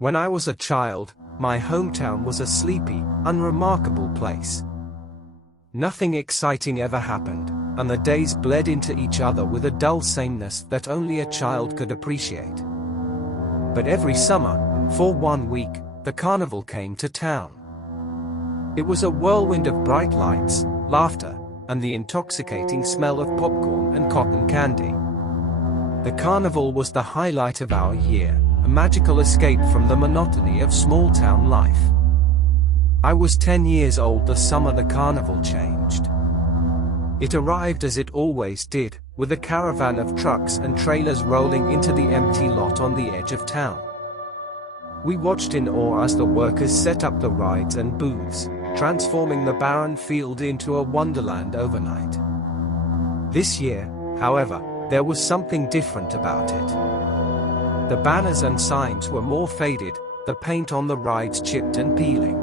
When I was a child, my hometown was a sleepy, unremarkable place. Nothing exciting ever happened, and the days bled into each other with a dull sameness that only a child could appreciate. But every summer, for 1 week, the carnival came to town. It was a whirlwind of bright lights, laughter, and the intoxicating smell of popcorn and cotton candy. The carnival was the highlight of our year, a magical escape from the monotony of small-town life. I was 10 years old the summer the carnival changed. It arrived as it always did, with a caravan of trucks and trailers rolling into the empty lot on the edge of town. We watched in awe as the workers set up the rides and booths, transforming the barren field into a wonderland overnight. This year, however, there was something different about it. The banners and signs were more faded, the paint on the rides chipped and peeling.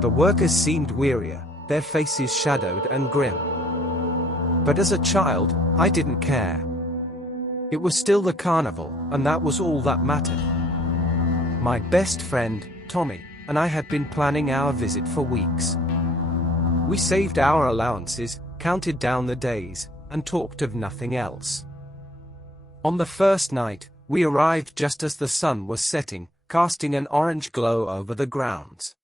The workers seemed wearier, their faces shadowed and grim. But as a child, I didn't care. It was still the carnival, and that was all that mattered. My best friend, Tommy, and I had been planning our visit for weeks. We saved our allowances, counted down the days, and talked of nothing else. On the first night, we arrived just as the sun was setting, casting an orange glow over the grounds.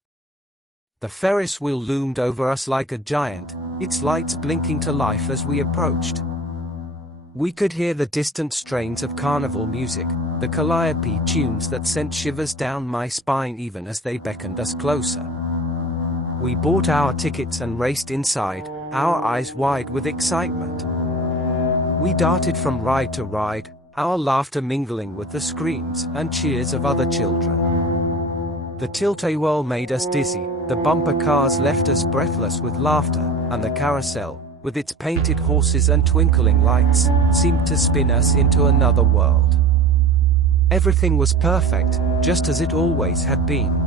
The Ferris wheel loomed over us like a giant, its lights blinking to life as we approached. We could hear the distant strains of carnival music, the calliope tunes that sent shivers down my spine even as they beckoned us closer. We bought our tickets and raced inside, our eyes wide with excitement. We darted from ride to ride, our laughter mingling with the screams and cheers of other children. The tilt-a-whirl made us dizzy, the bumper cars left us breathless with laughter, and the carousel, with its painted horses and twinkling lights, seemed to spin us into another world. Everything was perfect, just as it always had been.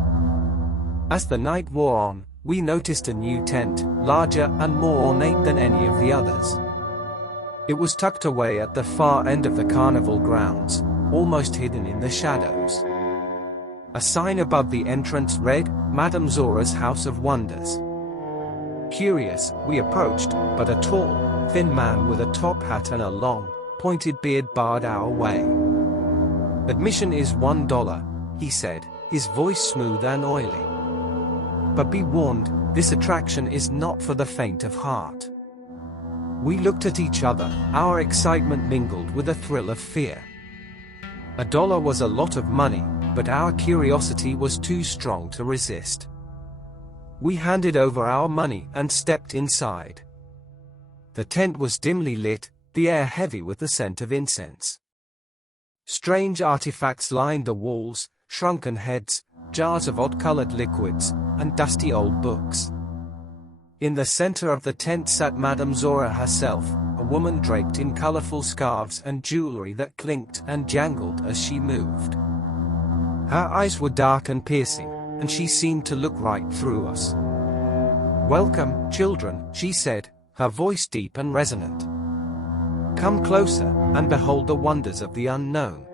As the night wore on, we noticed a new tent, larger and more ornate than any of the others. It was tucked away at the far end of the carnival grounds, almost hidden in the shadows. A sign above the entrance read, "Madame Zora's House of Wonders." Curious, we approached, but a tall, thin man with a top hat and a long, pointed beard barred our way. "Admission is $1, he said, his voice smooth and oily. "But be warned, this attraction is not for the faint of heart." We looked at each other, our excitement mingled with a thrill of fear. $1 was a lot of money, but our curiosity was too strong to resist. We handed over our money and stepped inside. The tent was dimly lit, the air heavy with the scent of incense. Strange artifacts lined the walls, shrunken heads, jars of odd-colored liquids, and dusty old books. In the center of the tent sat Madame Zora herself, a woman draped in colorful scarves and jewelry that clinked and jangled as she moved. Her eyes were dark and piercing, and she seemed to look right through us. "Welcome, children," she said, her voice deep and resonant. "Come closer, and behold the wonders of the unknown."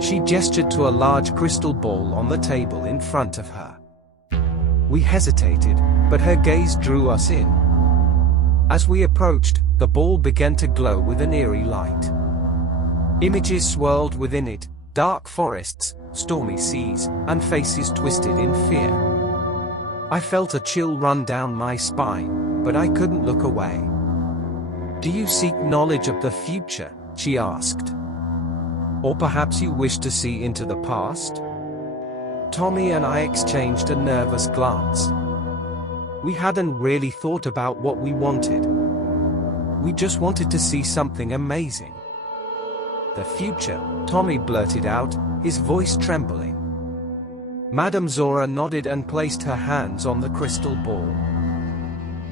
She gestured to a large crystal ball on the table in front of her. We hesitated, but her gaze drew us in. As we approached, the ball began to glow with an eerie light. Images swirled within it, dark forests, stormy seas, and faces twisted in fear. I felt a chill run down my spine, but I couldn't look away. "Do you seek knowledge of the future?" she asked. "Or perhaps you wish to see into the past?" Tommy and I exchanged a nervous glance. We hadn't really thought about what we wanted. We just wanted to see something amazing. "The future," Tommy blurted out, his voice trembling. Madame Zora nodded and placed her hands on the crystal ball.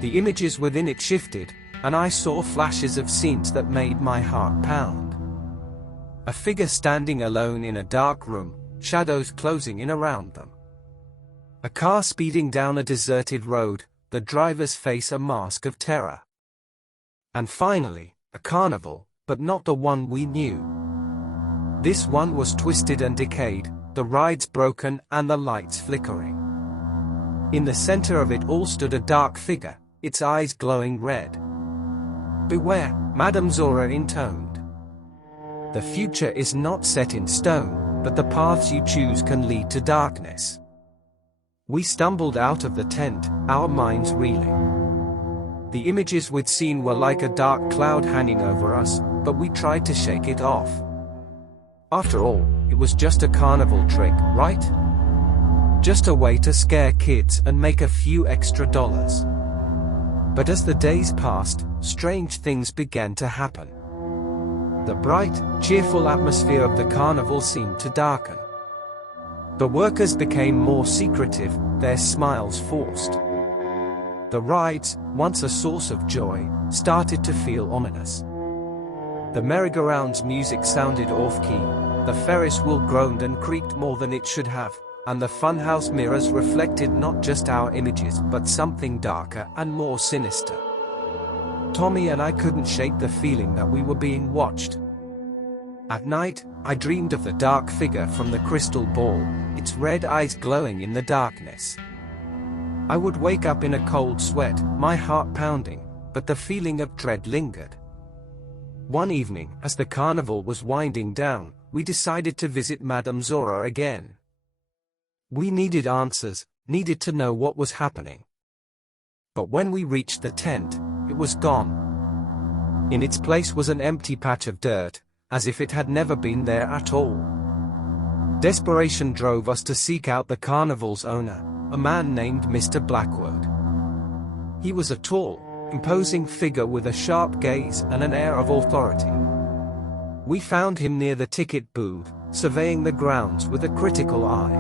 The images within it shifted, and I saw flashes of scenes that made my heart pound. A figure standing alone in a dark room, shadows closing in around them. A car speeding down a deserted road, the driver's face a mask of terror. And finally, a carnival, but not the one we knew. This one was twisted and decayed, the rides broken and the lights flickering. In the center of it all stood a dark figure, its eyes glowing red. "Beware," Madame Zora intoned. "The future is not set in stone, but the paths you choose can lead to darkness." We stumbled out of the tent, our minds reeling. The images we'd seen were like a dark cloud hanging over us, but we tried to shake it off. After all, it was just a carnival trick, right? Just a way to scare kids and make a few extra dollars. But as the days passed, strange things began to happen. The bright, cheerful atmosphere of the carnival seemed to darken. The workers became more secretive, their smiles forced. The rides, once a source of joy, started to feel ominous. The merry-go-round's music sounded off-key, the Ferris wheel groaned and creaked more than it should have, and the funhouse mirrors reflected not just our images but something darker and more sinister. Tommy and I couldn't shake the feeling that we were being watched. At night, I dreamed of the dark figure from the crystal ball, its red eyes glowing in the darkness. I would wake up in a cold sweat, my heart pounding, but the feeling of dread lingered. One evening, as the carnival was winding down, we decided to visit Madame Zora again. We needed answers, needed to know what was happening. But when we reached the tent, it was gone. In its place was an empty patch of dirt, as if it had never been there at all. Desperation drove us to seek out the carnival's owner, a man named Mr. Blackwood. He was a tall, imposing figure with a sharp gaze and an air of authority. We found him near the ticket booth, surveying the grounds with a critical eye.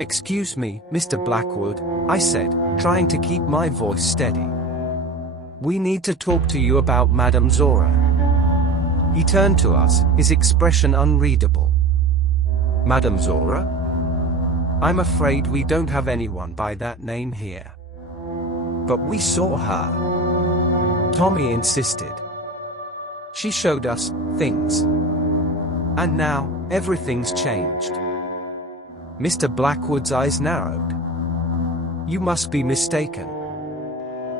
"Excuse me, Mr. Blackwood," I said, trying to keep my voice steady. "We need to talk to you about Madame Zora." He turned to us, his expression unreadable. "Madame Zora? I'm afraid we don't have anyone by that name here." "But we saw her," Tommy insisted. "She showed us things. And now, everything's changed." Mr. Blackwood's eyes narrowed. "You must be mistaken.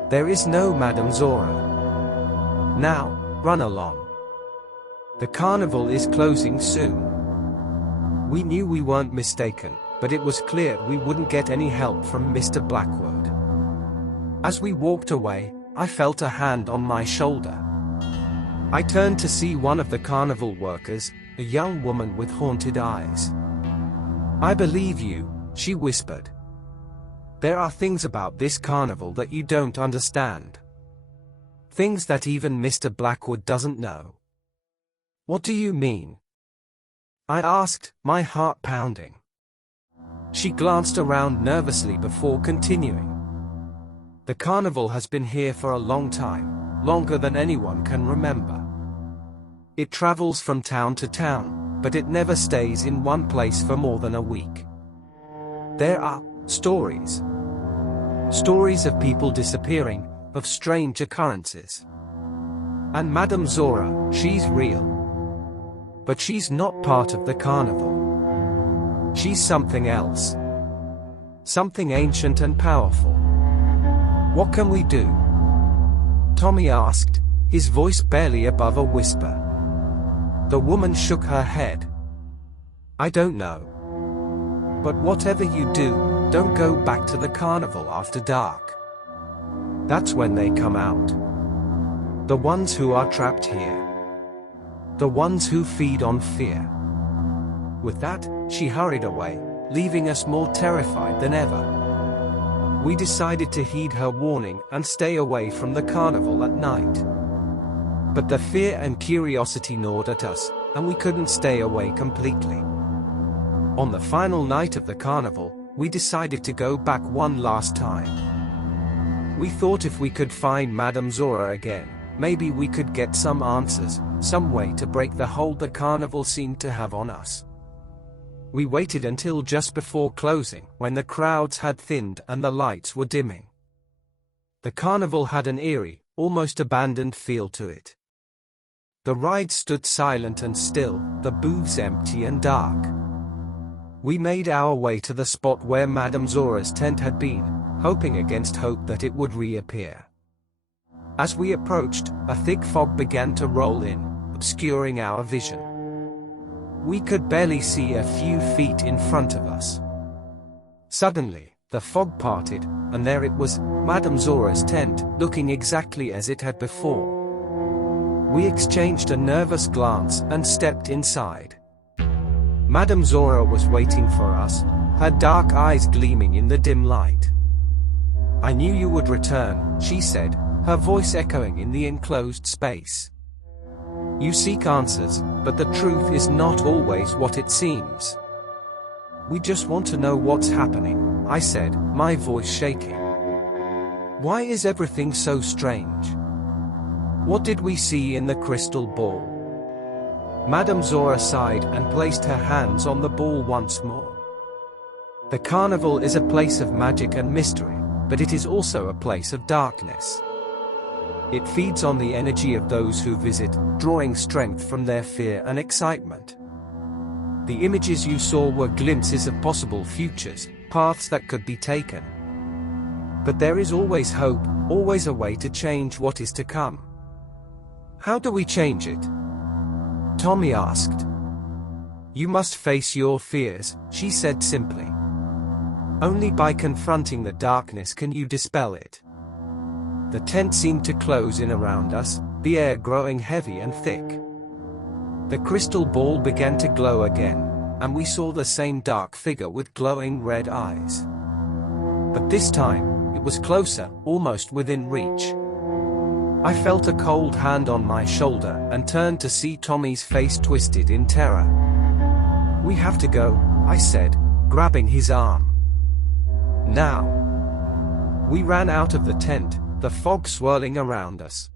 There is no Madame Zora. Now, run along. The carnival is closing soon." We knew we weren't mistaken, but it was clear we wouldn't get any help from Mr. Blackwood. As we walked away, I felt a hand on my shoulder. I turned to see one of the carnival workers, a young woman with haunted eyes. "I believe you," she whispered. "There are things about this carnival that you don't understand. Things that even Mr. Blackwood doesn't know." "What do you mean?" I asked, my heart pounding. She glanced around nervously before continuing. "The carnival has been here for a long time, longer than anyone can remember. It travels from town to town, but it never stays in one place for more than a week. There are stories. Stories of people disappearing, of strange occurrences. And Madame Zora, she's real. But she's not part of the carnival. She's something else. Something ancient and powerful. What can we do?" Tommy asked, his voice barely above a whisper. The woman shook her head. "I don't know. But whatever you do, don't go back to the carnival after dark. That's when they come out. The ones who are trapped here. The ones who feed on fear." With that, she hurried away, leaving us more terrified than ever. We decided to heed her warning and stay away from the carnival at night. But the fear and curiosity gnawed at us, and we couldn't stay away completely. On the final night of the carnival, we decided to go back one last time. We thought if we could find Madame Zora again, maybe we could get some answers, some way to break the hold the carnival seemed to have on us. We waited until just before closing, when the crowds had thinned and the lights were dimming. The carnival had an eerie, almost abandoned feel to it. The ride stood silent and still, the booths empty and dark. We made our way to the spot where Madame Zora's tent had been, hoping against hope that it would reappear. As we approached, a thick fog began to roll in, obscuring our vision. We could barely see a few feet in front of us. Suddenly, the fog parted, and there it was, Madame Zora's tent, looking exactly as it had before. We exchanged a nervous glance and stepped inside. Madame Zora was waiting for us, her dark eyes gleaming in the dim light. "I knew you would return," she said, her voice echoing in the enclosed space. "You seek answers, but the truth is not always what it seems. We just want to know what's happening," I said, my voice shaking. "Why is everything so strange? What did we see in the crystal ball?" Madame Zora sighed and placed her hands on the ball once more. "The carnival is a place of magic and mystery, but it is also a place of darkness. It feeds on the energy of those who visit, drawing strength from their fear and excitement. The images you saw were glimpses of possible futures, paths that could be taken. But there is always hope, always a way to change what is to come." "How do we change it?" Tommy asked. "You must face your fears," she said simply. "Only by confronting the darkness can you dispel it." The tent seemed to close in around us, the air growing heavy and thick. The crystal ball began to glow again, and we saw the same dark figure with glowing red eyes. But this time, it was closer, almost within reach. I felt a cold hand on my shoulder and turned to see Tommy's face twisted in terror. "We have to go," I said, grabbing his arm. "Now." We ran out of the tent, the fog swirling around us.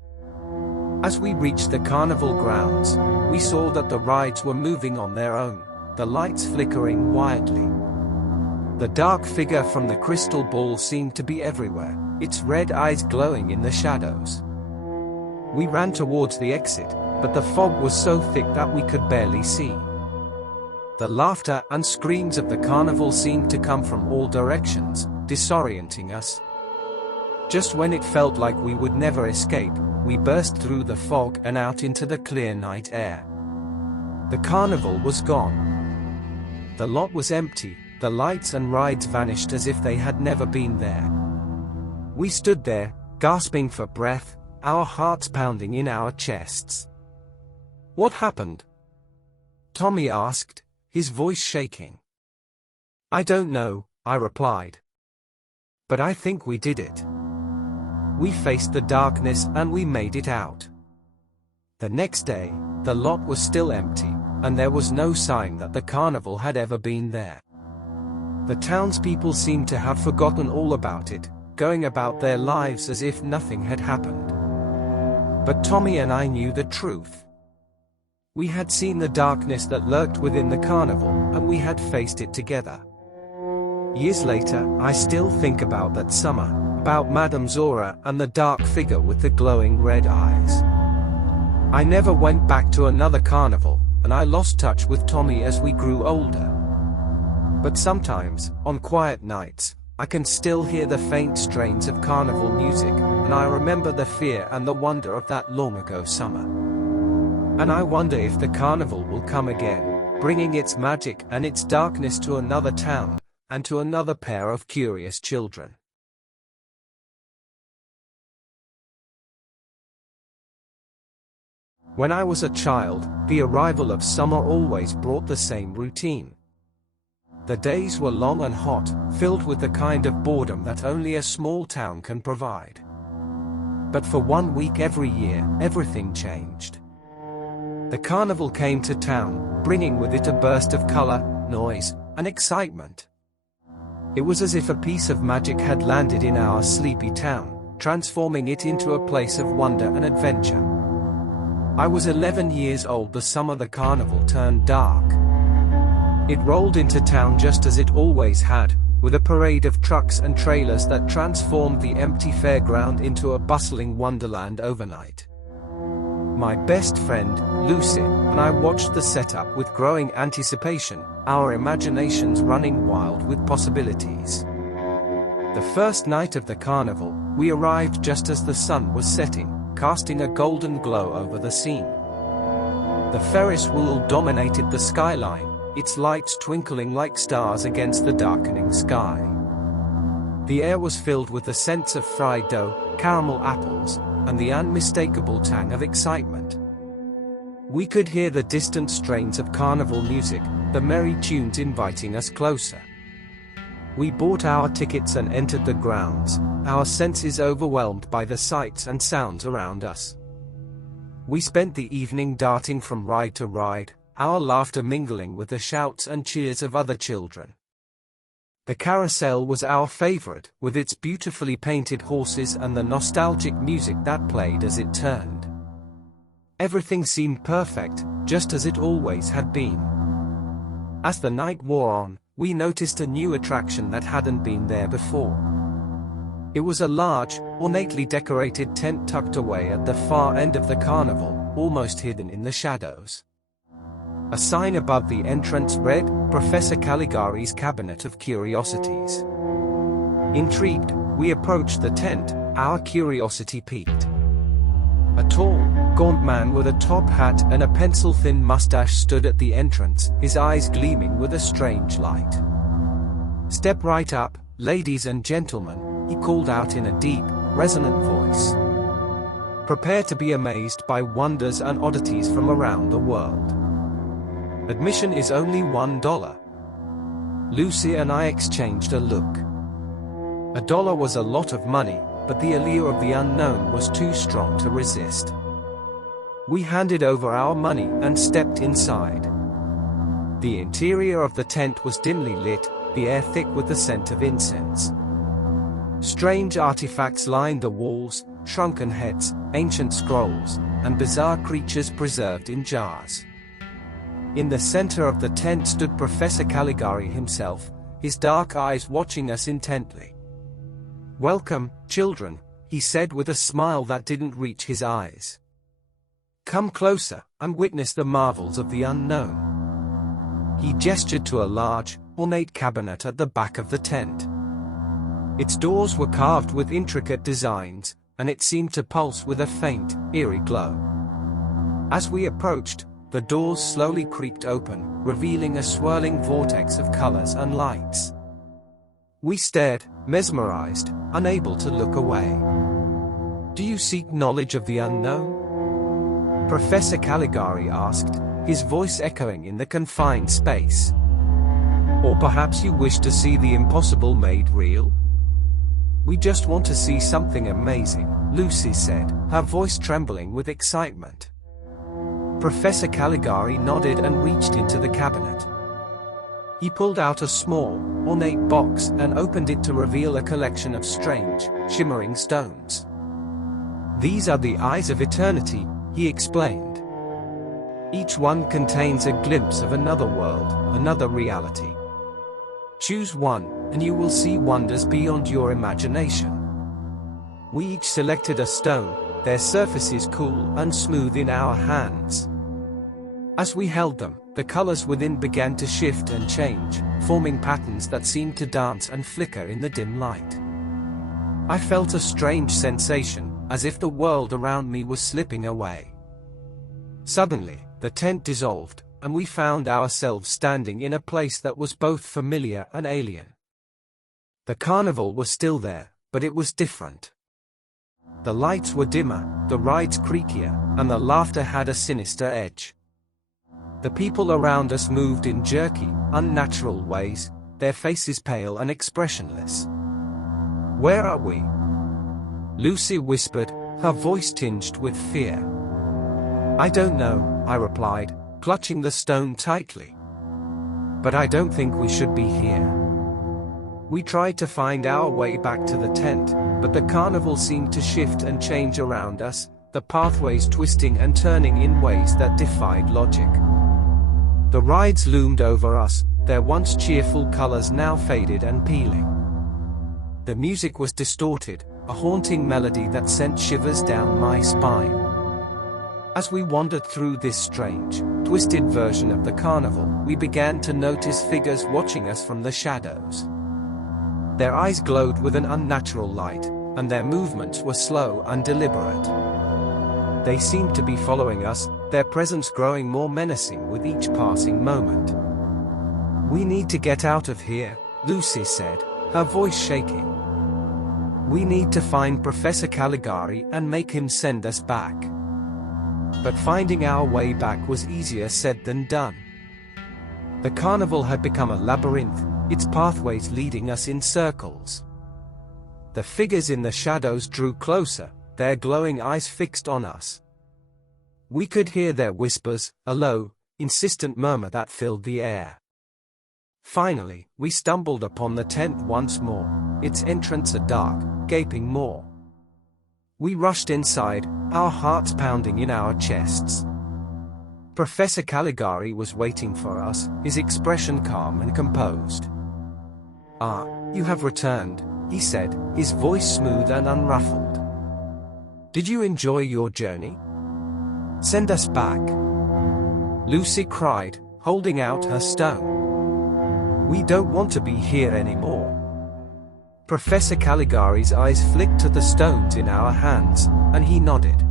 As we reached the carnival grounds, we saw that the rides were moving on their own, the lights flickering wildly. The dark figure from the crystal ball seemed to be everywhere, its red eyes glowing in the shadows. We ran towards the exit, but the fog was so thick that we could barely see. The laughter and screams of the carnival seemed to come from all directions, disorienting us. Just when it felt like we would never escape, we burst through the fog and out into the clear night air. The carnival was gone. The lot was empty, the lights and rides vanished as if they had never been there. We stood there, gasping for breath, our hearts pounding in our chests. "What happened?" Tommy asked, his voice shaking. "I don't know," I replied. "But I think we did it. We faced the darkness and we made it out." The next day, the lot was still empty, and there was no sign that the carnival had ever been there. The townspeople seemed to have forgotten all about it, going about their lives as if nothing had happened. But Tommy and I knew the truth. We had seen the darkness that lurked within the carnival, and we had faced it together. Years later, I still think about that summer, about Madame Zora and the dark figure with the glowing red eyes. I never went back to another carnival, and I lost touch with Tommy as we grew older. But sometimes, on quiet nights, I can still hear the faint strains of carnival music, and I remember the fear and the wonder of that long-ago summer. And I wonder if the carnival will come again, bringing its magic and its darkness to another town, and to another pair of curious children. When I was a child, the arrival of summer always brought the same routine. The days were long and hot, filled with the kind of boredom that only a small town can provide. But for 1 week every year, everything changed. The carnival came to town, bringing with it a burst of color, noise, and excitement. It was as if a piece of magic had landed in our sleepy town, transforming it into a place of wonder and adventure. I was 11 years old the summer the carnival turned dark. It rolled into town just as it always had, with a parade of trucks and trailers that transformed the empty fairground into a bustling wonderland overnight. My best friend, Lucy, and I watched the setup with growing anticipation, our imaginations running wild with possibilities. The first night of the carnival, we arrived just as the sun was setting, casting a golden glow over the scene. The Ferris wheel dominated the skyline, its lights twinkling like stars against the darkening sky. The air was filled with the scents of fried dough, caramel apples, and the unmistakable tang of excitement. We could hear the distant strains of carnival music, the merry tunes inviting us closer. We bought our tickets and entered the grounds, our senses overwhelmed by the sights and sounds around us. We spent the evening darting from ride to ride, our laughter mingling with the shouts and cheers of other children. The carousel was our favorite, with its beautifully painted horses and the nostalgic music that played as it turned. Everything seemed perfect, just as it always had been. As the night wore on, we noticed a new attraction that hadn't been there before. It was a large, ornately decorated tent tucked away at the far end of the carnival, almost hidden in the shadows. A sign above the entrance read, "Professor Caligari's Cabinet of Curiosities." Intrigued, we approached the tent, our curiosity piqued. A tall, gaunt man with a top hat and a pencil-thin mustache stood at the entrance, his eyes gleaming with a strange light. "Step right up, ladies and gentlemen," he called out in a deep, resonant voice. "Prepare to be amazed by wonders and oddities from around the world. Admission is only $1. Lucy and I exchanged a look. $1 was a lot of money, but the allure of the unknown was too strong to resist. We handed over our money and stepped inside. The interior of the tent was dimly lit, the air thick with the scent of incense. Strange artifacts lined the walls, shrunken heads, ancient scrolls, and bizarre creatures preserved in jars. In the center of the tent stood Professor Caligari himself, his dark eyes watching us intently. "Welcome, children," he said with a smile that didn't reach his eyes. "Come closer, and witness the marvels of the unknown." He gestured to a large, ornate cabinet at the back of the tent. Its doors were carved with intricate designs, and it seemed to pulse with a faint, eerie glow. As we approached, the doors slowly creaked open, revealing a swirling vortex of colors and lights. We stared, mesmerized, unable to look away. "Do you seek knowledge of the unknown?" Professor Caligari asked, his voice echoing in the confined space. "Or perhaps you wish to see the impossible made real?" "We just want to see something amazing," Lucy said, her voice trembling with excitement. Professor Caligari nodded and reached into the cabinet. He pulled out a small, ornate box and opened it to reveal a collection of strange, shimmering stones. "These are the eyes of eternity," he explained. "Each one contains a glimpse of another world, another reality. Choose one, and you will see wonders beyond your imagination." We each selected a stone, their surfaces cool and smooth in our hands. As we held them, the colors within began to shift and change, forming patterns that seemed to dance and flicker in the dim light. I felt a strange sensation, as if the world around me was slipping away. Suddenly, the tent dissolved, and we found ourselves standing in a place that was both familiar and alien. The carnival was still there, but it was different. The lights were dimmer, the rides creakier, and the laughter had a sinister edge. The people around us moved in jerky, unnatural ways, their faces pale and expressionless. "Where are we?" Lucy whispered, her voice tinged with fear. "I don't know," I replied, clutching the stone tightly. "But I don't think we should be here." We tried to find our way back to the tent, but the carnival seemed to shift and change around us, the pathways twisting and turning in ways that defied logic. The rides loomed over us, their once cheerful colors now faded and peeling. The music was distorted, a haunting melody that sent shivers down my spine. As we wandered through this strange, twisted version of the carnival, we began to notice figures watching us from the shadows. Their eyes glowed with an unnatural light, and their movements were slow and deliberate. They seemed to be following us, their presence growing more menacing with each passing moment. "We need to get out of here," Lucy said, her voice shaking. "We need to find Professor Caligari and make him send us back." But finding our way back was easier said than done. The carnival had become a labyrinth, its pathways leading us in circles. The figures in the shadows drew closer, their glowing eyes fixed on us. We could hear their whispers, a low, insistent murmur that filled the air. Finally, we stumbled upon the tent once more, its entrance a dark, gaping maw. We rushed inside, our hearts pounding in our chests. Professor Caligari was waiting for us, his expression calm and composed. "Ah, you have returned," he said, his voice smooth and unruffled. "Did you enjoy your journey? Send us back," Lucy cried, holding out her stone. "We don't want to be here anymore." Professor Caligari's eyes flicked to the stones in our hands, and he nodded.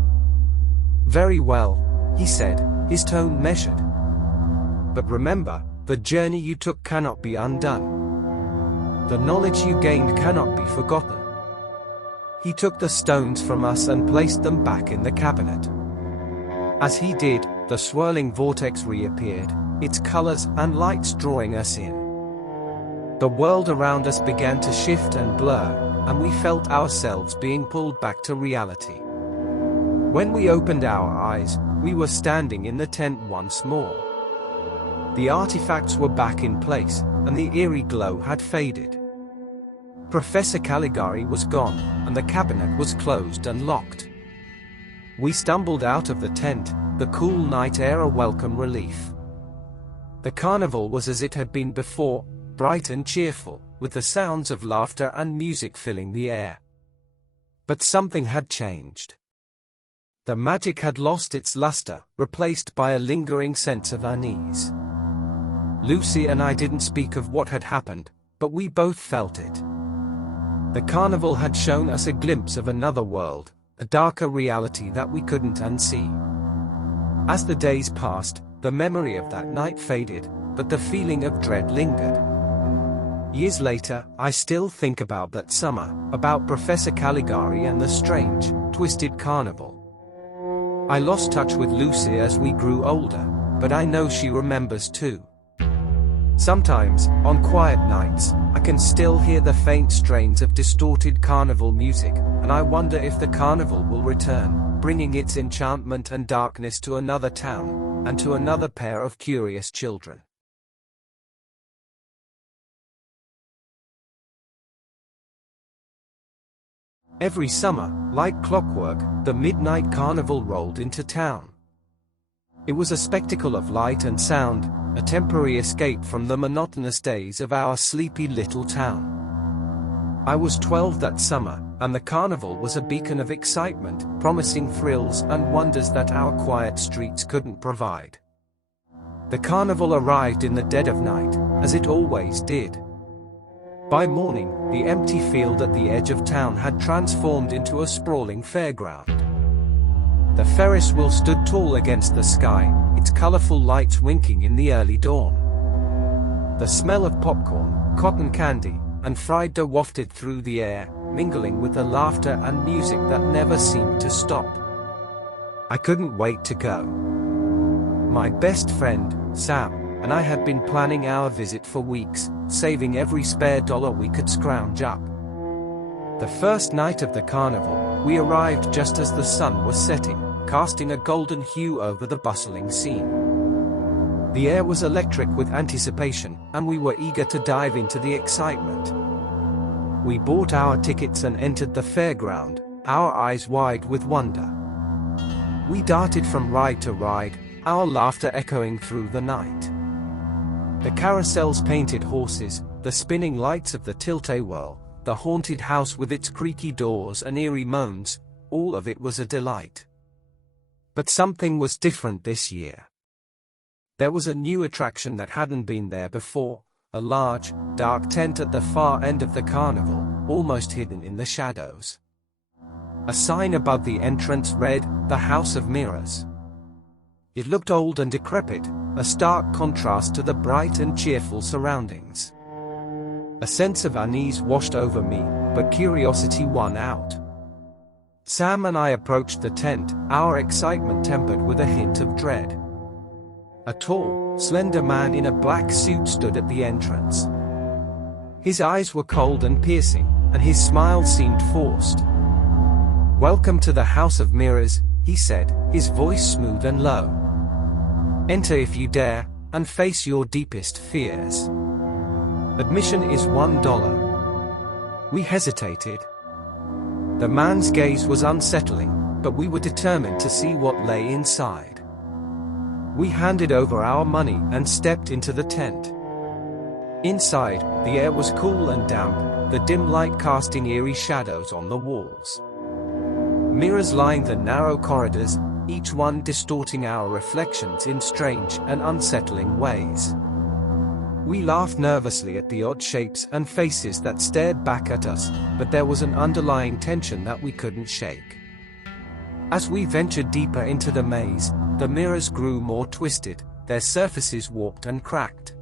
"Very well," he said, his tone measured. "But remember, the journey you took cannot be undone. The knowledge you gained cannot be forgotten." He took the stones from us and placed them back in the cabinet. As he did, the swirling vortex reappeared, its colors and lights drawing us in. The world around us began to shift and blur, and we felt ourselves being pulled back to reality. When we opened our eyes, we were standing in the tent once more. The artifacts were back in place, and the eerie glow had faded. Professor Caligari was gone, and the cabinet was closed and locked. We stumbled out of the tent, the cool night air a welcome relief. The carnival was as it had been before, bright and cheerful, with the sounds of laughter and music filling the air. But something had changed. The magic had lost its luster, replaced by a lingering sense of unease. Lucy and I didn't speak of what had happened, but we both felt it. The carnival had shown us a glimpse of another world, a darker reality that we couldn't unsee. As the days passed, the memory of that night faded, but the feeling of dread lingered. Years later, I still think about that summer, about Professor Caligari and the strange, twisted carnival. I lost touch with Lucy as we grew older, but I know she remembers too. Sometimes, on quiet nights, I can still hear the faint strains of distorted carnival music, and I wonder if the carnival will return, bringing its enchantment and darkness to another town, and to another pair of curious children. Every summer, like clockwork, the midnight carnival rolled into town. It was a spectacle of light and sound, a temporary escape from the monotonous days of our sleepy little town. I was 12 that summer, and the carnival was a beacon of excitement, promising thrills and wonders that our quiet streets couldn't provide. The carnival arrived in the dead of night, as it always did. By morning, the empty field at the edge of town had transformed into a sprawling fairground. The Ferris wheel stood tall against the sky, its colorful lights winking in the early dawn. The smell of popcorn, cotton candy, and fried dough wafted through the air, mingling with the laughter and music that never seemed to stop. I couldn't wait to go. My best friend, Sam, and I had been planning our visit for weeks, saving every spare dollar we could scrounge up. The first night of the carnival, we arrived just as the sun was setting, casting a golden hue over the bustling scene. The air was electric with anticipation, and we were eager to dive into the excitement. We bought our tickets and entered the fairground, our eyes wide with wonder. We darted from ride to ride, our laughter echoing through the night. The carousel's painted horses, the spinning lights of the tilt-a-whirl, the haunted house with its creaky doors and eerie moans, all of it was a delight. But something was different this year. There was a new attraction that hadn't been there before, a large, dark tent at the far end of the carnival, almost hidden in the shadows. A sign above the entrance read, "The House of Mirrors." It looked old and decrepit, a stark contrast to the bright and cheerful surroundings. A sense of unease washed over me, but curiosity won out. Sam and I approached the tent, our excitement tempered with a hint of dread. A tall, slender man in a black suit stood at the entrance. His eyes were cold and piercing, and his smile seemed forced. "Welcome to the House of Mirrors," he said, his voice smooth and low. "Enter if you dare, and face your deepest fears. Admission is $1. We hesitated. The man's gaze was unsettling, but we were determined to see what lay inside. We handed over our money and stepped into the tent. Inside, the air was cool and damp, the dim light casting eerie shadows on the walls. Mirrors lined the narrow corridors, each one distorting our reflections in strange and unsettling ways. We laughed nervously at the odd shapes and faces that stared back at us, but there was an underlying tension that we couldn't shake. As we ventured deeper into the maze, the mirrors grew more twisted, their surfaces warped and cracked.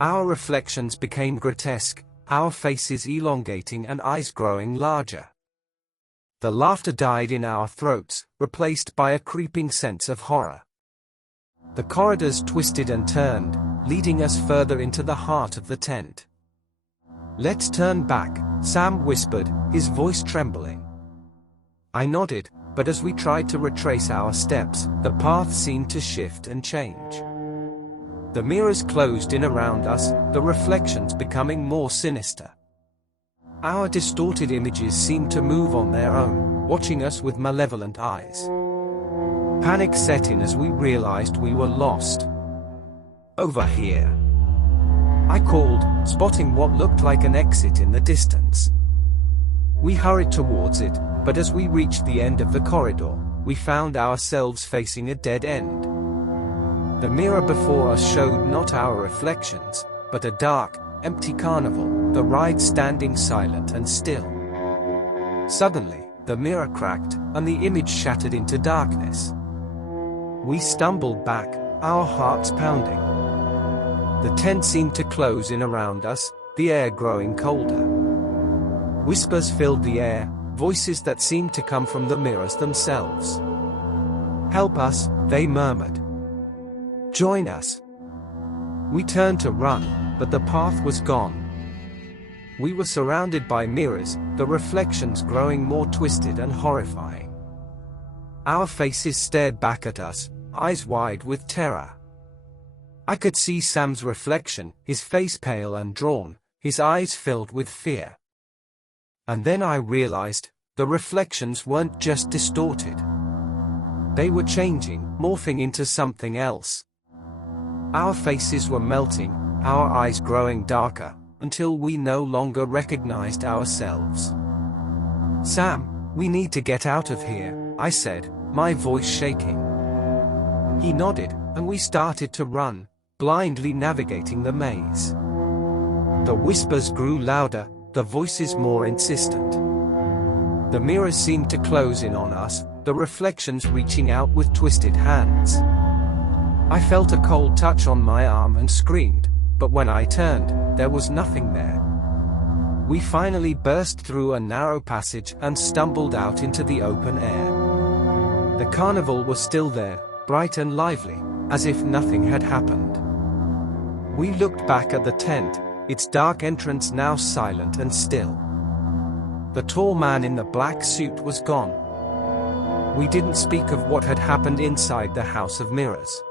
Our reflections became grotesque, our faces elongating and eyes growing larger. The laughter died in our throats, replaced by a creeping sense of horror. The corridors twisted and turned, leading us further into the heart of the tent. "Let's turn back," Sam whispered, his voice trembling. I nodded, but as we tried to retrace our steps, the path seemed to shift and change. The mirrors closed in around us, the reflections becoming more sinister. Our distorted images seemed to move on their own, watching us with malevolent eyes. Panic set in as we realized we were lost. "Over here," I called, spotting what looked like an exit in the distance. We hurried towards it, but as we reached the end of the corridor, we found ourselves facing a dead end. The mirror before us showed not our reflections, but a dark, empty carnival, the ride standing silent and still. Suddenly, the mirror cracked, and the image shattered into darkness. We stumbled back, our hearts pounding. The tent seemed to close in around us, the air growing colder. Whispers filled the air, voices that seemed to come from the mirrors themselves. "Help us," they murmured. "Join us." We turned to run, but the path was gone. We were surrounded by mirrors, the reflections growing more twisted and horrifying. Our faces stared back at us, eyes wide with terror. I could see Sam's reflection, his face pale and drawn, his eyes filled with fear. And then I realized, the reflections weren't just distorted. They were changing, morphing into something else. Our faces were melting, our eyes growing darker, until we no longer recognized ourselves. "Sam, we need to get out of here," I said, my voice shaking. He nodded, and we started to run, blindly navigating the maze. The whispers grew louder, the voices more insistent. The mirrors seemed to close in on us, the reflections reaching out with twisted hands. I felt a cold touch on my arm and screamed, but when I turned, there was nothing there. We finally burst through a narrow passage and stumbled out into the open air. The carnival was still there, bright and lively, as if nothing had happened. We looked back at the tent, its dark entrance now silent and still. The tall man in the black suit was gone. We didn't speak of what had happened inside the House of Mirrors.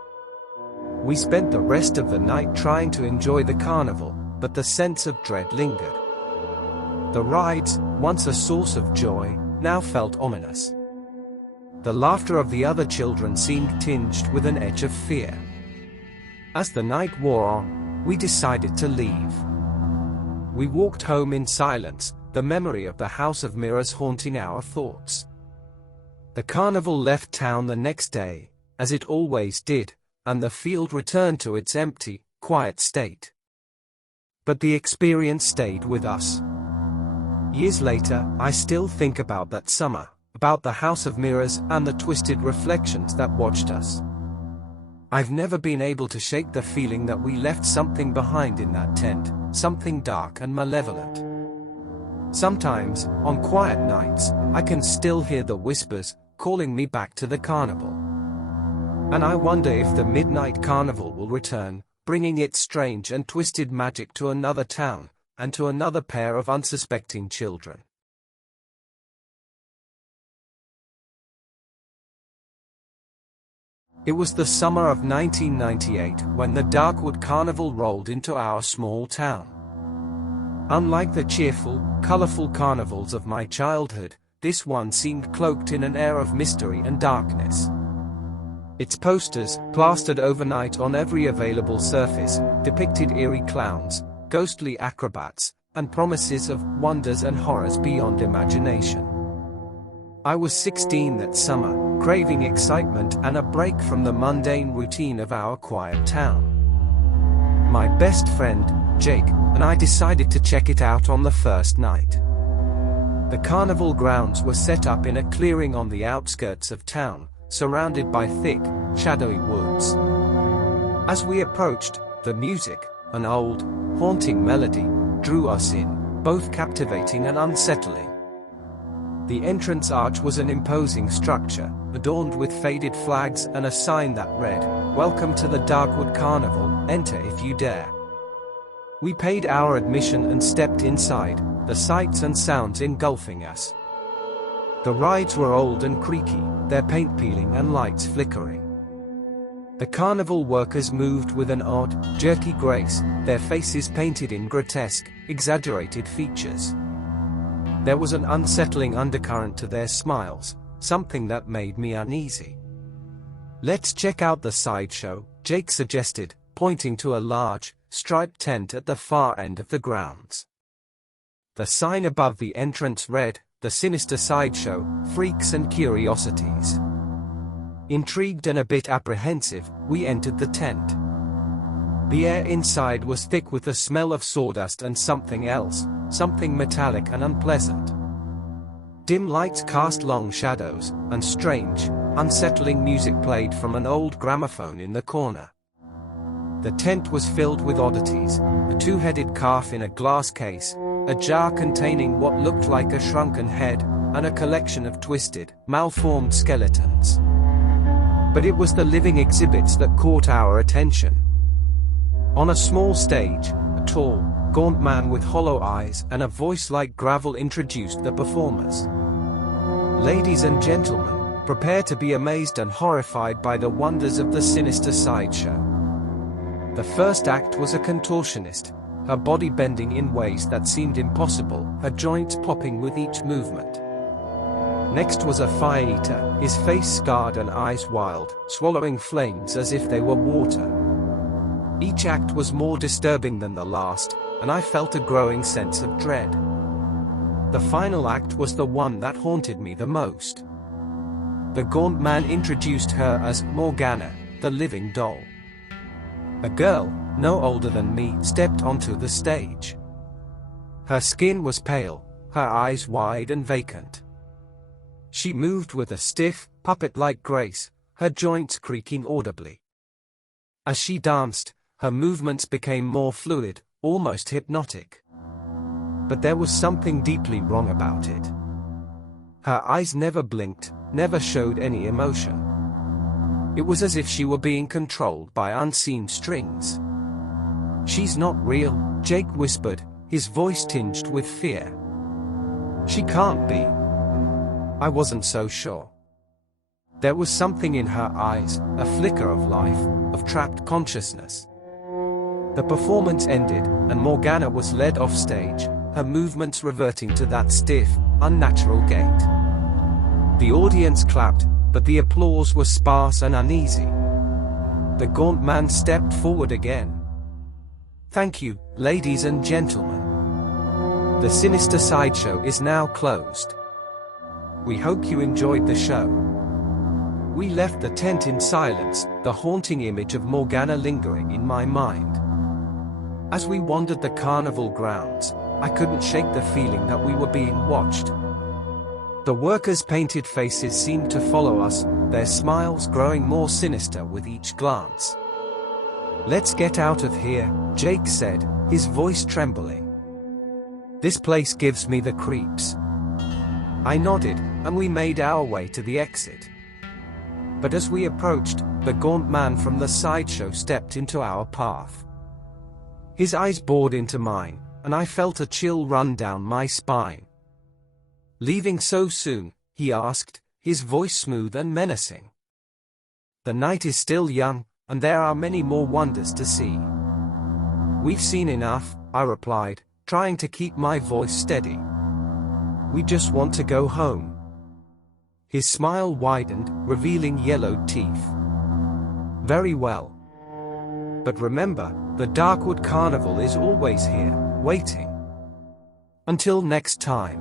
We spent the rest of the night trying to enjoy the carnival, but the sense of dread lingered. The rides, once a source of joy, now felt ominous. The laughter of the other children seemed tinged with an edge of fear. As the night wore on, we decided to leave. We walked home in silence, the memory of the House of Mirrors haunting our thoughts. The carnival left town the next day, as it always did, and the field returned to its empty, quiet state. But the experience stayed with us. Years later, I still think about that summer, about the house of mirrors and the twisted reflections that watched us. I've never been able to shake the feeling that we left something behind in that tent, something dark and malevolent. Sometimes, on quiet nights, I can still hear the whispers, calling me back to the carnival. And I wonder if the midnight carnival will return, bringing its strange and twisted magic to another town, and to another pair of unsuspecting children. It was the summer of 1998 when the Darkwood Carnival rolled into our small town. Unlike the cheerful, colorful carnivals of my childhood, this one seemed cloaked in an air of mystery and darkness. Its posters, plastered overnight on every available surface, depicted eerie clowns, ghostly acrobats, and promises of wonders and horrors beyond imagination. I was 16 that summer, craving excitement and a break from the mundane routine of our quiet town. My best friend, Jake, and I decided to check it out on the first night. The carnival grounds were set up in a clearing on the outskirts of town, surrounded by thick, shadowy woods. As we approached, the music, an old, haunting melody, drew us in, both captivating and unsettling. The entrance arch was an imposing structure, adorned with faded flags and a sign that read, "Welcome to the Darkwood Carnival, enter if you dare." We paid our admission and stepped inside, the sights and sounds engulfing us. The rides were old and creaky, their paint peeling and lights flickering. The carnival workers moved with an odd, jerky grace, their faces painted in grotesque, exaggerated features. There was an unsettling undercurrent to their smiles, something that made me uneasy. "Let's check out the sideshow," Jake suggested, pointing to a large, striped tent at the far end of the grounds. The sign above the entrance read, "The Sinister Sideshow, Freaks and Curiosities." Intrigued and a bit apprehensive, we entered the tent. The air inside was thick with the smell of sawdust and something else, something metallic and unpleasant. Dim lights cast long shadows, and strange, unsettling music played from an old gramophone in the corner. The tent was filled with oddities, a two-headed calf in a glass case, a jar containing what looked like a shrunken head, and a collection of twisted, malformed skeletons. But it was the living exhibits that caught our attention. On a small stage, a tall, gaunt man with hollow eyes and a voice like gravel introduced the performers. "Ladies and gentlemen, prepare to be amazed and horrified by the wonders of the Sinister Sideshow." The first act was a contortionist, her body bending in ways that seemed impossible, her joints popping with each movement. Next was a fire eater, his face scarred and eyes wild, swallowing flames as if they were water. Each act was more disturbing than the last, and I felt a growing sense of dread. The final act was the one that haunted me the most. The gaunt man introduced her as Morgana, the living doll. A girl, no older than me, stepped onto the stage. Her skin was pale, her eyes wide and vacant. She moved with a stiff, puppet-like grace, her joints creaking audibly. As she danced, her movements became more fluid, almost hypnotic. But there was something deeply wrong about it. Her eyes never blinked, never showed any emotion. It was as if she were being controlled by unseen strings. "She's not real," Jake whispered, his voice tinged with fear. "She can't be." I wasn't so sure. There was something in her eyes, a flicker of life, of trapped consciousness. The performance ended, and Morgana was led off stage, her movements reverting to that stiff, unnatural gait. The audience clapped, but the applause was sparse and uneasy. The gaunt man stepped forward again. "Thank you, ladies and gentlemen. The Sinister Sideshow is now closed. We hope you enjoyed the show." We left the tent in silence, the haunting image of Morgana lingering in my mind. As we wandered the carnival grounds, I couldn't shake the feeling that we were being watched. The workers' painted faces seemed to follow us, their smiles growing more sinister with each glance. "Let's get out of here," Jake said, his voice trembling. "This place gives me the creeps." I nodded, and we made our way to the exit. But as we approached, the gaunt man from the sideshow stepped into our path. His eyes bored into mine, and I felt a chill run down my spine. "Leaving so soon?" he asked, his voice smooth and menacing. "The night is still young, and there are many more wonders to see." "We've seen enough," I replied, trying to keep my voice steady. "We just want to go home." His smile widened, revealing yellowed teeth. "Very well. But remember, the Darkwood Carnival is always here, waiting. Until next time."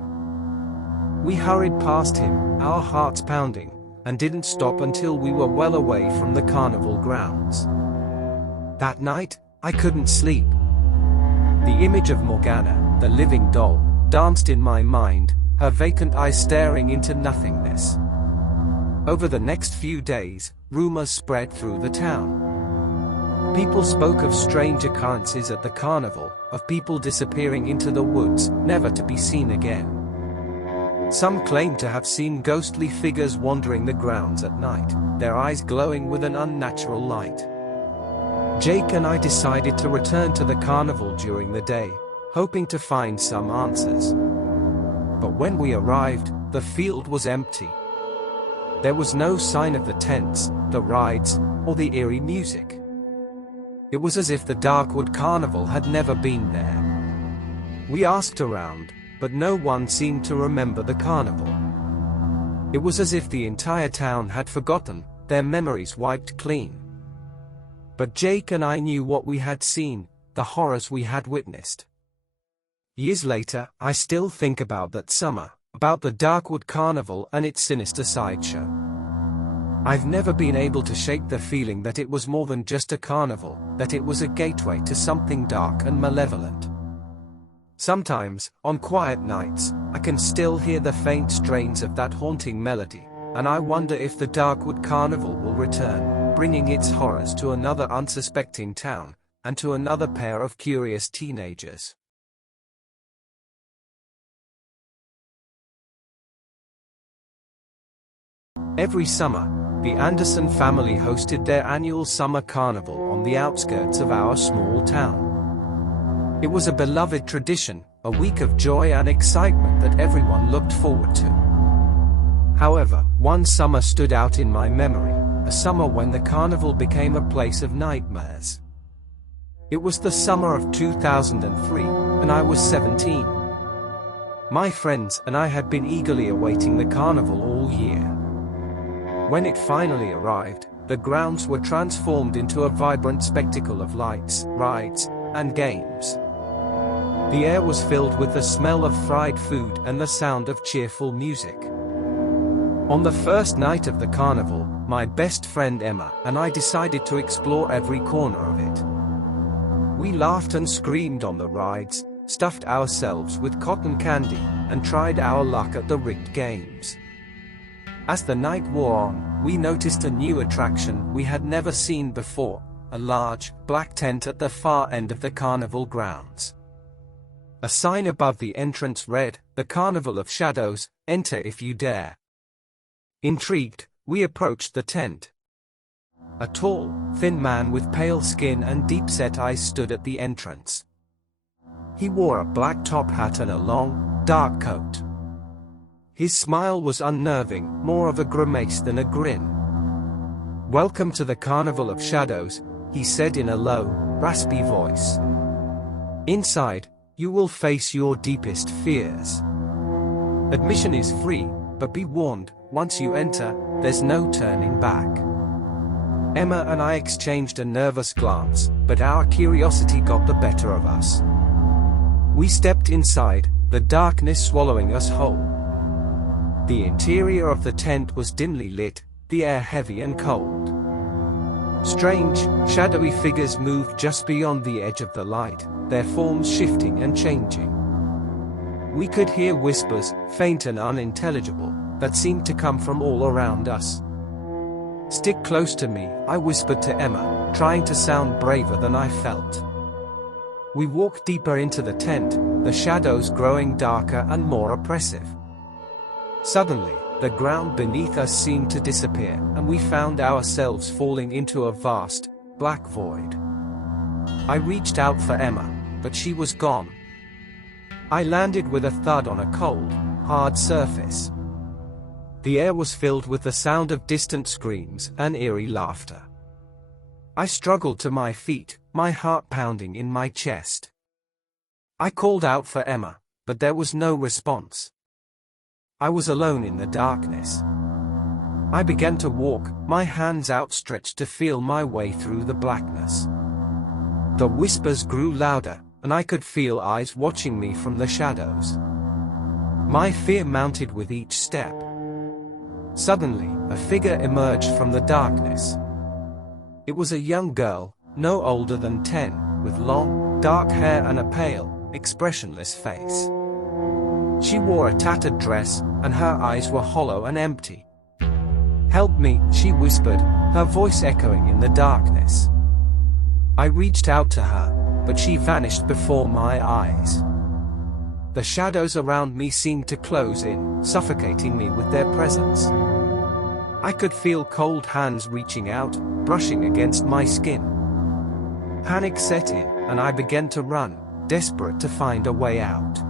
We hurried past him, our hearts pounding, and didn't stop until we were well away from the carnival grounds. That night, I couldn't sleep. The image of Morgana, the living doll, danced in my mind, her vacant eyes staring into nothingness. Over the next few days, rumors spread through the town. People spoke of strange occurrences at the carnival, of people disappearing into the woods, never to be seen again. Some claimed to have seen ghostly figures wandering the grounds at night, their eyes glowing with an unnatural light. Jake and I decided to return to the carnival during the day, hoping to find some answers. But when we arrived, the field was empty. There was no sign of the tents, the rides, or the eerie music. It was as if the Darkwood Carnival had never been there. We asked around, but no one seemed to remember the carnival. It was as if the entire town had forgotten, their memories wiped clean. But Jake and I knew what we had seen, the horrors we had witnessed. Years later, I still think about that summer, about the Darkwood Carnival and its sinister sideshow. I've never been able to shake the feeling that it was more than just a carnival, that it was a gateway to something dark and malevolent. Sometimes, on quiet nights, I can still hear the faint strains of that haunting melody, and I wonder if the Darkwood Carnival will return, bringing its horrors to another unsuspecting town, and to another pair of curious teenagers. Every summer, the Anderson family hosted their annual summer carnival on the outskirts of our small town. It was a beloved tradition, a week of joy and excitement that everyone looked forward to. However, one summer stood out in my memory, a summer when the carnival became a place of nightmares. It was the summer of 2003, and I was 17. My friends and I had been eagerly awaiting the carnival all year. When it finally arrived, the grounds were transformed into a vibrant spectacle of lights, rides, and games. The air was filled with the smell of fried food and the sound of cheerful music. On the first night of the carnival, my best friend Emma and I decided to explore every corner of it. We laughed and screamed on the rides, stuffed ourselves with cotton candy, and tried our luck at the rigged games. As the night wore on, we noticed a new attraction we had never seen before, a large, black tent at the far end of the carnival grounds. A sign above the entrance read, "The Carnival of Shadows, enter if you dare." Intrigued, we approached the tent. A tall, thin man with pale skin and deep-set eyes stood at the entrance. He wore a black top hat and a long, dark coat. His smile was unnerving, more of a grimace than a grin. "Welcome to the Carnival of Shadows," he said in a low, raspy voice. "Inside, you will face your deepest fears. Admission is free, but be warned, once you enter, there's no turning back." Emma and I exchanged a nervous glance, but our curiosity got the better of us. We stepped inside, the darkness swallowing us whole. The interior of the tent was dimly lit, the air heavy and cold. Strange, shadowy figures moved just beyond the edge of the light, their forms shifting and changing. We could hear whispers, faint and unintelligible, that seemed to come from all around us. "Stick close to me," I whispered to Emma, trying to sound braver than I felt. We walked deeper into the tent, the shadows growing darker and more oppressive. Suddenly, the ground beneath us seemed to disappear, and we found ourselves falling into a vast, black void. I reached out for Emma, but she was gone. I landed with a thud on a cold, hard surface. The air was filled with the sound of distant screams and eerie laughter. I struggled to my feet, my heart pounding in my chest. I called out for Emma, but there was no response. I was alone in the darkness. I began to walk, my hands outstretched to feel my way through the blackness. The whispers grew louder, and I could feel eyes watching me from the shadows. My fear mounted with each step. Suddenly, a figure emerged from the darkness. It was a young girl, no older than 10, with long, dark hair and a pale, expressionless face. She wore a tattered dress, and her eyes were hollow and empty. "Help me," she whispered, her voice echoing in the darkness. I reached out to her, but she vanished before my eyes. The shadows around me seemed to close in, suffocating me with their presence. I could feel cold hands reaching out, brushing against my skin. Panic set in, and I began to run, desperate to find a way out.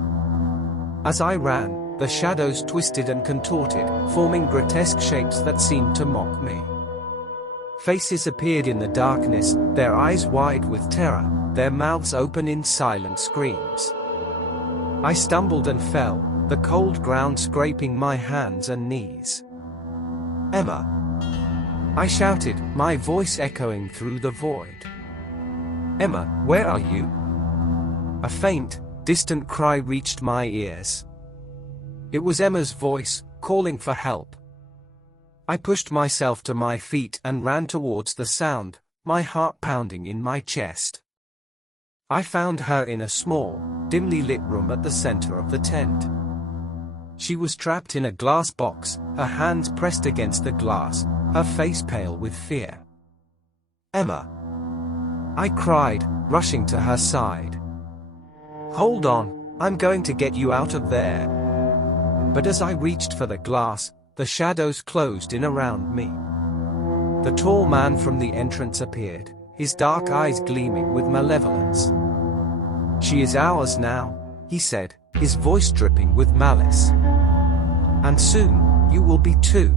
As I ran, the shadows twisted and contorted, forming grotesque shapes that seemed to mock me. Faces appeared in the darkness, their eyes wide with terror, their mouths open in silent screams. I stumbled and fell, the cold ground scraping my hands and knees. "Emma!" I shouted, my voice echoing through the void. "Emma, where are you?" A faint, distant cry reached my ears. It was Emma's voice, calling for help. I pushed myself to my feet and ran towards the sound, my heart pounding in my chest. I found her in a small, dimly lit room at the center of the tent. She was trapped in a glass box, her hands pressed against the glass, her face pale with fear. "Emma!" I cried, rushing to her side. "Hold on, I'm going to get you out of there." But as I reached for the glass, the shadows closed in around me. The tall man from the entrance appeared, his dark eyes gleaming with malevolence. "She is ours now," he said, his voice dripping with malice. "And soon, you will be too."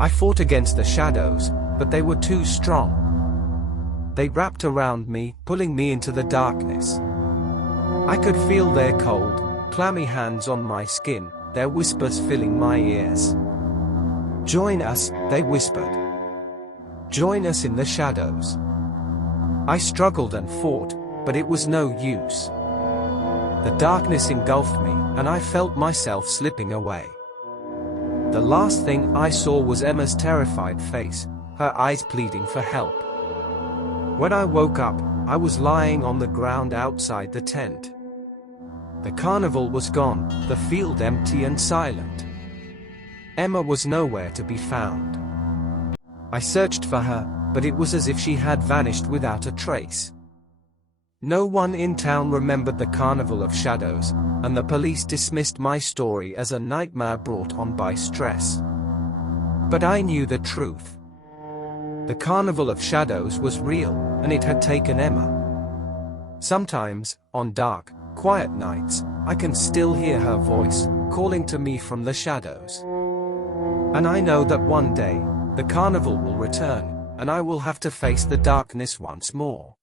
I fought against the shadows, but they were too strong. They wrapped around me, pulling me into the darkness. I could feel their cold, clammy hands on my skin, their whispers filling my ears. "Join us," they whispered. "Join us in the shadows." I struggled and fought, but it was no use. The darkness engulfed me, and I felt myself slipping away. The last thing I saw was Emma's terrified face, her eyes pleading for help. When I woke up, I was lying on the ground outside the tent. The carnival was gone, the field empty and silent. Emma was nowhere to be found. I searched for her, but it was as if she had vanished without a trace. No one in town remembered the Carnival of Shadows, and the police dismissed my story as a nightmare brought on by stress. But I knew the truth. The Carnival of Shadows was real, and it had taken Emma. Sometimes, on dark, quiet nights, I can still hear her voice, calling to me from the shadows. And I know that one day, the carnival will return, and I will have to face the darkness once more.